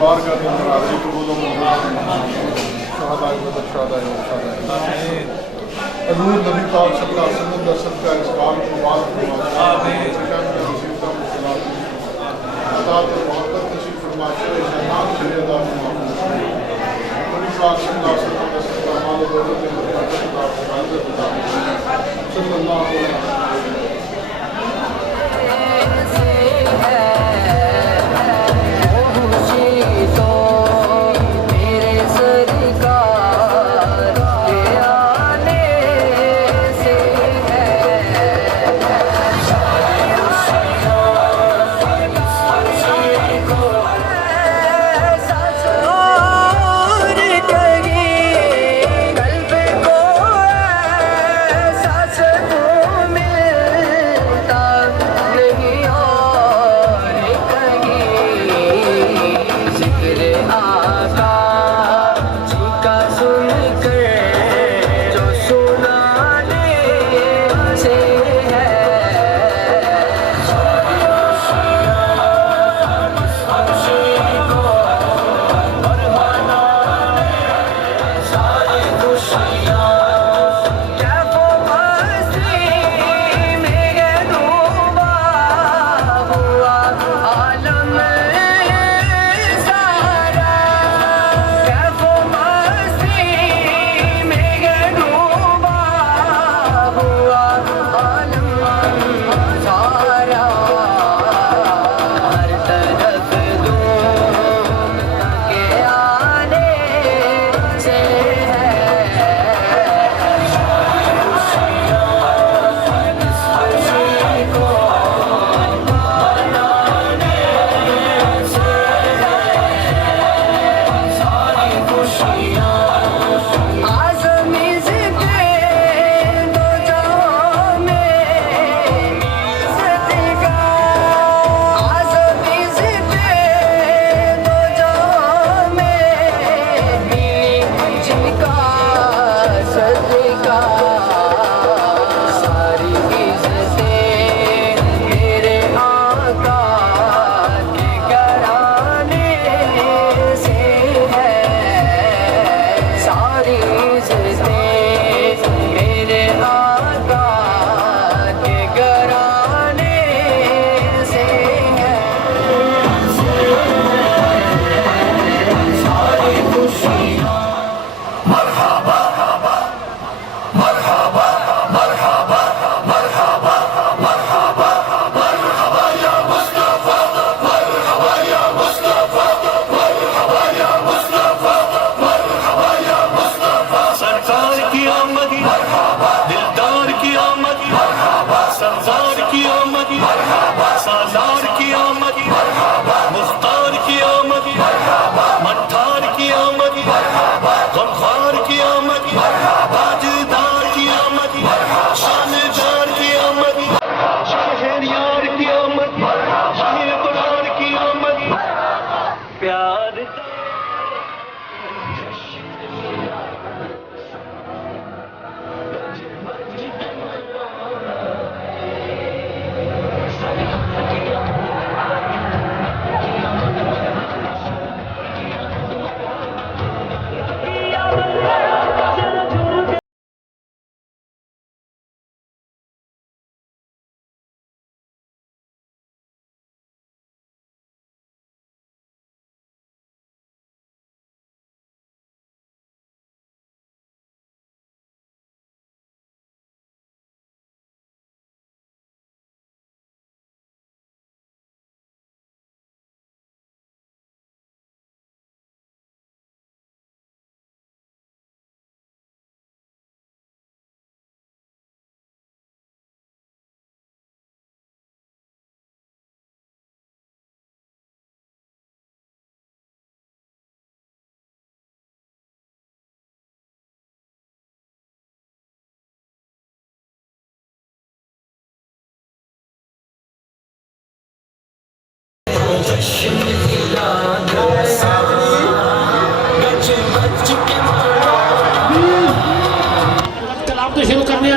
बार का दिन हाजिरी कबूल हज़ूर नबी पाक सल्लल्लाहु अलैहि वसल्लम दर्शन का इस बार मुबारक मोहब्बत नसीब फरमाते हुए नाम शरीयत नबी पाक सल्लल्लाहु अलैहि वसल्लम दर्शन का माल दौलत में सल्लल्लाहु अलैहि वसल्लम।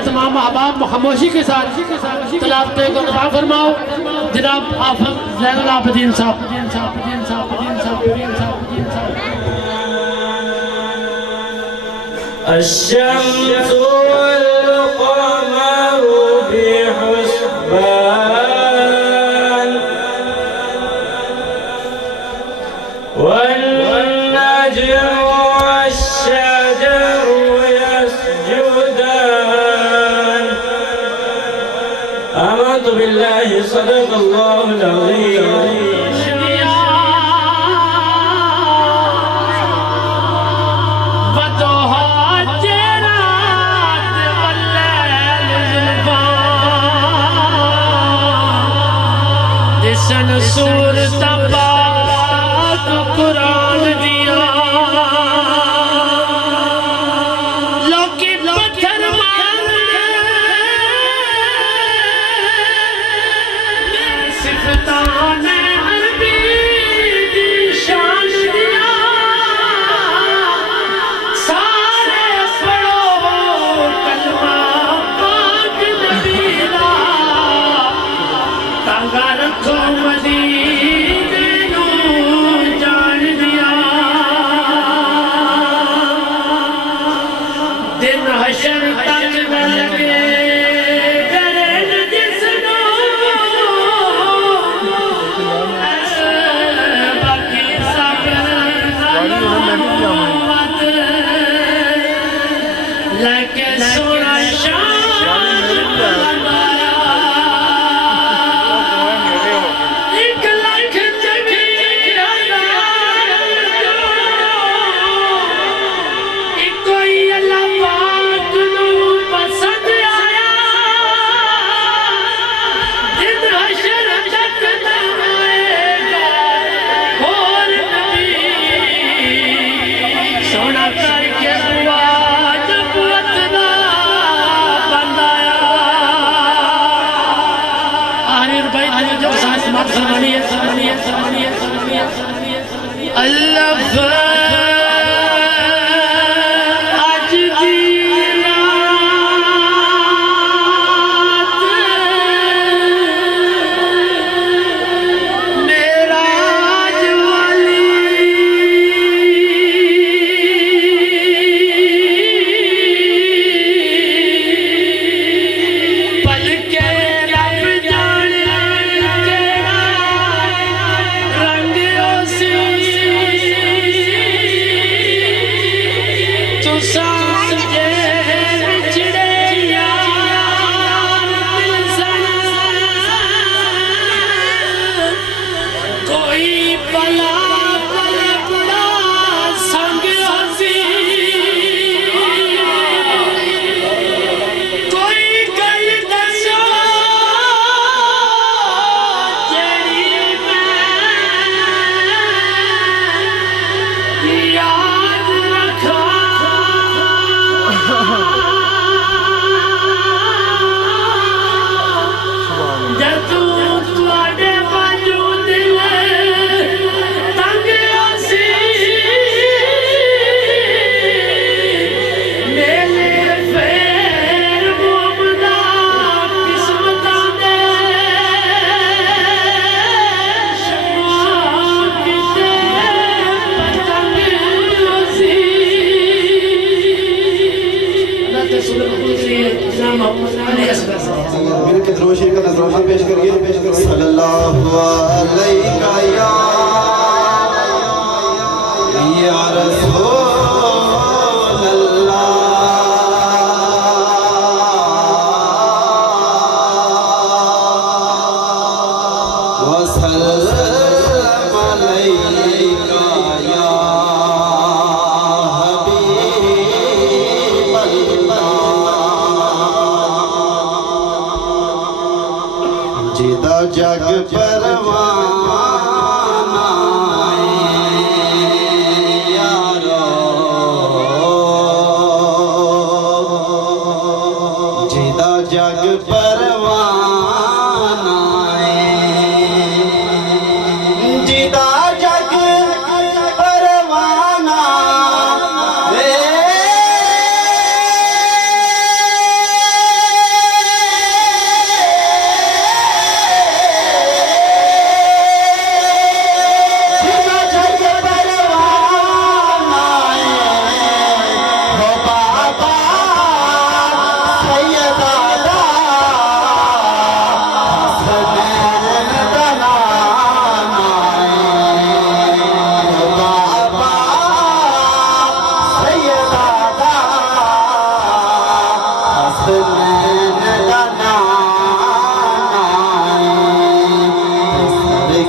तमाम अहबाब खामोशी के साथ तलावते को दफा फरमाओ। जनाब हाफिज ज़ैनुल आबिदीन साहब। الشمس والقمر بحسبان والنجم والشجر يسجدان آمنت بالله صدق الله العظيم सूर तबाक कुरान दिया लोकी पत्थर सिफतान अरबी दी शान दिया सारे पढ़ो कलमा पाक नबी दा तांगा रखो मदीने नू जान दिया दिन हशर तक न लगे डरन जिसनो बाकी सब मत लेके सोना शान लगाया एक लाख जगीरा एक कोई अल्लाह पाक नू पसंद आया दिन हशर तक न आएगा और नबी सोना करके बुआ नबूवत दा बंदाया आखिर भाई जो साथ मत फरमानी है अल्लाह आज दी रात मेराज वाली पल के रब जाने केड़ा रंग ओसी तू समझे बिछड़े यार दिल सन कोई भला बड़ा संग ओसी कोई गल दसो जेड़ी मैं याद रखा जदू तुआडे बाजू दिल तंग आसी मेले फेर मोमदा किस्मतां दे शमा किते पतंग आसी रत सुलकुसी नाम अपने असर मेरे के दरोशी का नजराना पेश करिए सल्लल्लाहु अलैहि या रसूल अल्लाह वसल्लम अलैका या हबीब अल्लाह जिदा जग परवाना यारो जिदा जग परवाना जिदा जग परवाना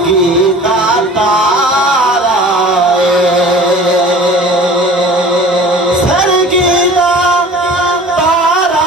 सरगी का तारा सरगी का तारा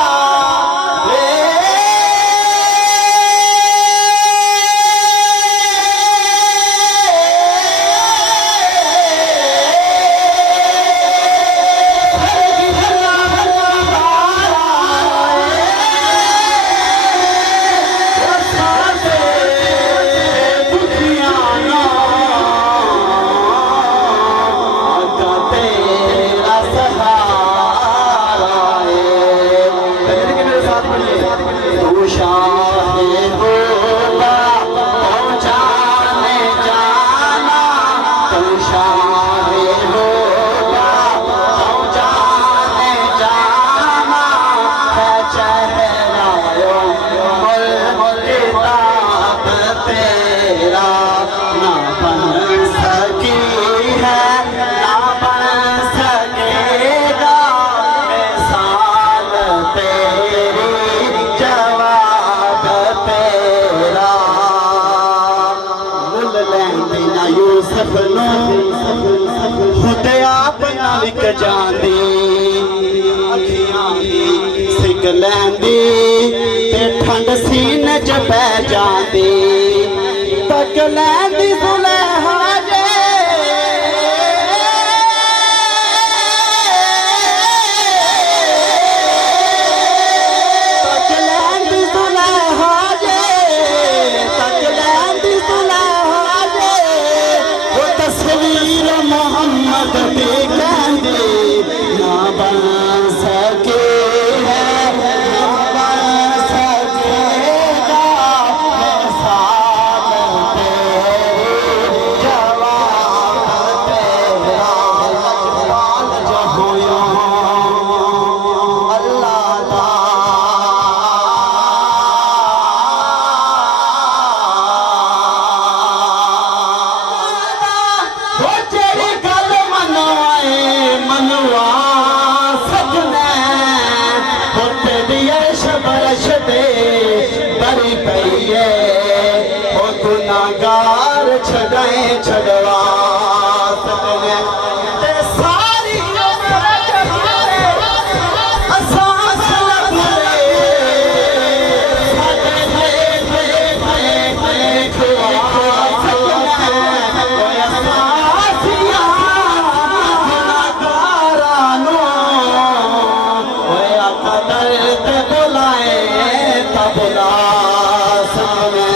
खुद आप ना विक जांदी अखियां सिक लैंदी ते ठंड सीने च पै जांदी तक लैंदी सुलैहा जे तक लैंदी सुलैहा जे तक लैंदी सुलैहा जे वो तस्वीर मोहम्मद की कहंदी ना बन सके है ना बन सकेगा साल तेरे जवाब तेरा पाल जहोया अल्लाह गुनागार छड़ाए छड़वा सकने ते सारी असास लगे बुलाए तब बुला सकने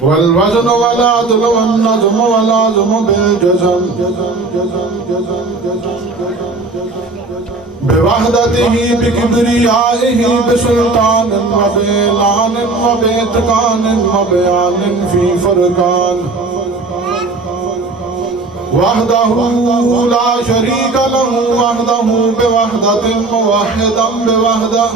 والوزن والعدل والنظم والعزم بالجزم بوحدته بكبريائه بسلطان وبإعلان وبإتقان وبيان في فرقان وحده لا شريك له وحده بوحدة موحدا بوحده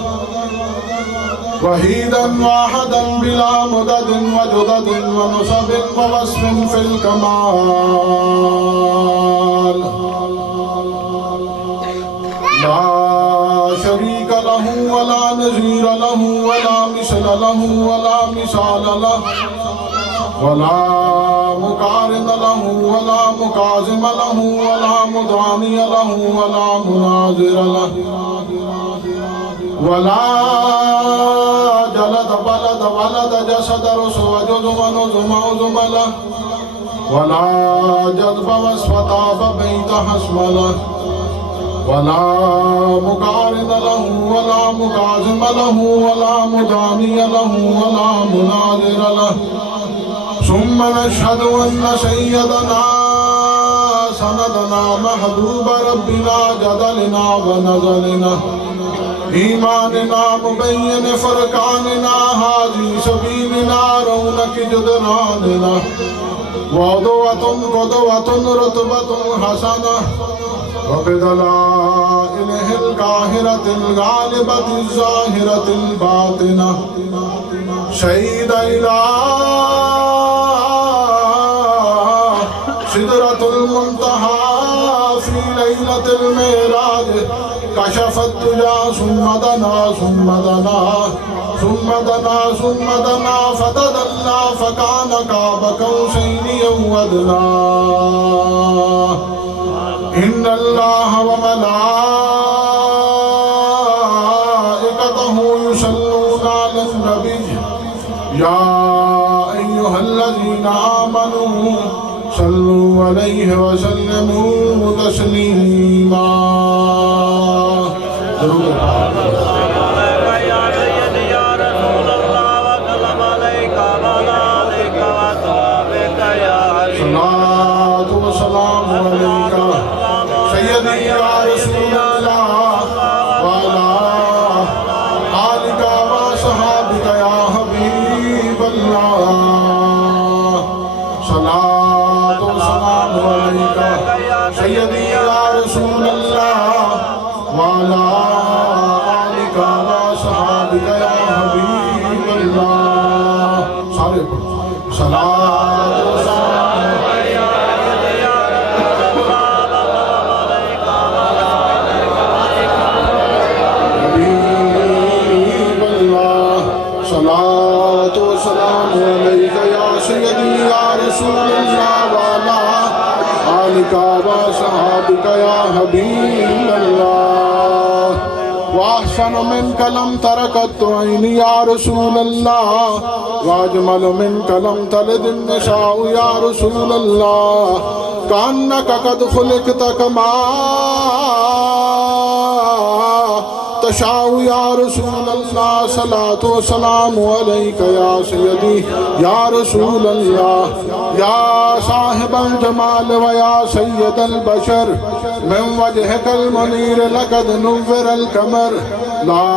وحيدا واحدا بلا مدد وجدد ونصب ووصف في الكمال لا شريك له ولا نظير له ولا مثل له ولا مثال له ولا مقارن له ولا مكازم له ولا مضاني له ولا مناظر له ولا جلد بلد ولد جسد رسو وجزم نظم عظم له ولا جذب وصفطاف بيت حسم له ولا مقارن له ولا مكازم له ولا مضاني له ولا مناظر له ثم نشهد أن سيدنا سندنا محبوب ربنا جدلنا ونزلنا إيماننا مبين فرقاننا هادي سبيلنا رونق جدراننا وضوة قدوة رتبة حسنة وبدلائله القاهرة الغالبة الظاهرة الباطنة شهيد إله سدرة المنتهى في ليلة المعراج كشف الدجى ثم دنا ثم دنا ثم دنا ثم دنا فتدلى فكان قاب قوسين أو أدنى إن الله وملائكته يصلون على النبي يا أيها الذين آمنوا صلوا عليه وسلموا تسليما صلاة وسلام عليك سيدي يا رسول الله وعلى آلك وصحابك يا حبيب الله صلاة وسلام عليك سيدي يا رسول الله وعلى آلك وصحابك يا حبيب الله صلاة وسلام صلاة وسلام عليك يا سيدي يا رسول الله وعلى آلك وصحابك يا حبيب الله وأحسن منك لم تركت عيني يا رسول الله وأجمل منك لم تلد النساء يا رسول الله كأنك قد خلقت كما تشاء يا رسول الله صلاة وسلام عليك يا سيدي يا رسول الله يا صاحب الجمال ويا سيد البشر من وجهك المنير لقد نور القمر لا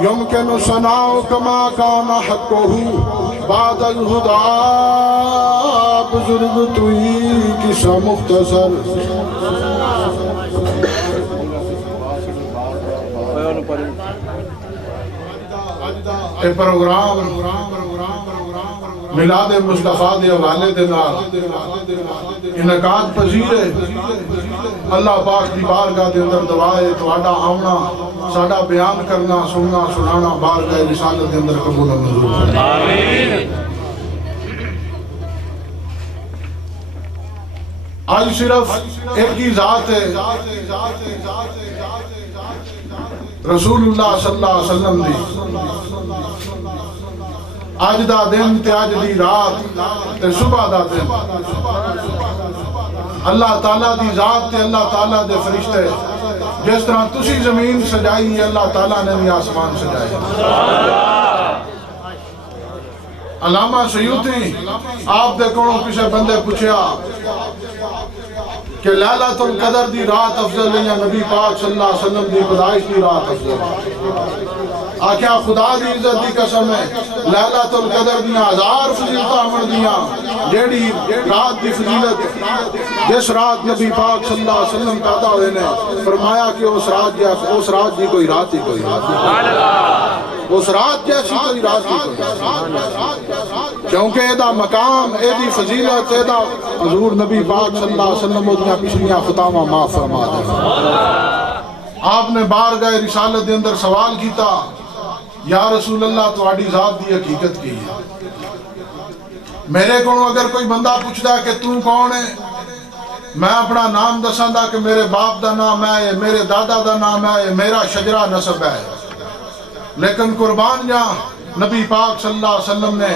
يمكن ثناؤك ما كان حقه بعد الهدى بزرگ توئی قصہ مختصر ਇਹ ਪ੍ਰੋਗਰਾਮ ਮਿਲਾਦ ਮੁਸਤਫਾ ਦੇ ਹਵਾਲੇ ਦੇ ਨਾਲ ਇਨਕਾਦ ਪਜ਼ੀਰ ਹੈ ਅੱਲਾਹ ਪਾਕ ਦੀ ਬਾਰਗਾਹ ਦੇ ਅੰਦਰ ਦੁਆ ਹੈ ਤੁਹਾਡਾ ਆਉਣਾ ਸਾਡਾ ਬਿਆਨ ਕਰਨਾ ਸੁਣਨਾ ਸੁਣਾਣਾ ਬਾਰਗਾਹ ਰਿਸਾਲਤ ਦੇ ਅੰਦਰ ਕਬੂਲ ਮੰਜ਼ੂਰ ਆਮੀਨ आज सिर्फ एक ही जात है रसूलुल्लाह सल्लल्लाहु अलैहि वसल्लम दी आज दा दिन ते आज दी रात ते सुबह दा दिन अल्लाह ताला दी जात ते अल्लाह ताला दे फरिश्ते जिस तरह तुसी जमीन सजाई अल्लाह ताला ने भी आसमान सजाए अलामा सयूती आप दे कोलों किसी बंदे पूछया कि लैलतुल कदर दी रात अफजल है या नबी पाक सल्लल्लाहु अलैहि वसल्लम दी पैदाइश दी रात अफजल आख्या खुदा दी इज्जत दी कसम है लैलतुल कदर दी हजार फजीलतां मिलदियां जेड़ी रात दी फजीलत जिस रात नबी पाक सल्लल्लाहु अलैहि वसल्लम पैदा हुए ने फरमाया कि उस रात दी कोई रात ही कोई उस रात जैसी कोई रात ही कोई क्योंकि एदा मकाम एदी फजीलत एदा हजूर नबी पाक सल्लल्लाहु अलैहि वसल्लम ओदियां पिछलियां खुतावां माफ फरमा दे आपने बारगाह रिसालत दे अंदर सवाल कीता या रसूल अल्लाह तुहाडी जात दी हकीकत की है मेरे को अगर कोई बंदा पूछदा कि तू कौन है मैं अपना नाम दसांदा कि मेरे बाप दा नाम है मेरे दादा दा नाम है मेरा शजरा नसब है लेकिन कुर्बान जा नबी पाक सल्लल्लाहु अलैहि वसल्लम ने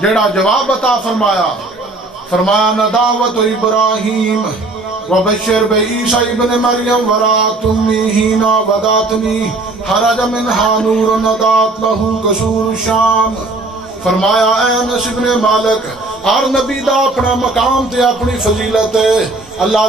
जेड़ा जवाब अता फरमाया नदावत इब्राहीम वबशर बईसा इब्न मरियम वरात उम्मीही ना वदातनी हरज मिनहा नूर नदात लहू कसूर शाम फरमाया ऐ अनस इब्न मालिक हर नबी दा अपना मकाम ते अपनी फजीलत है अल्लाह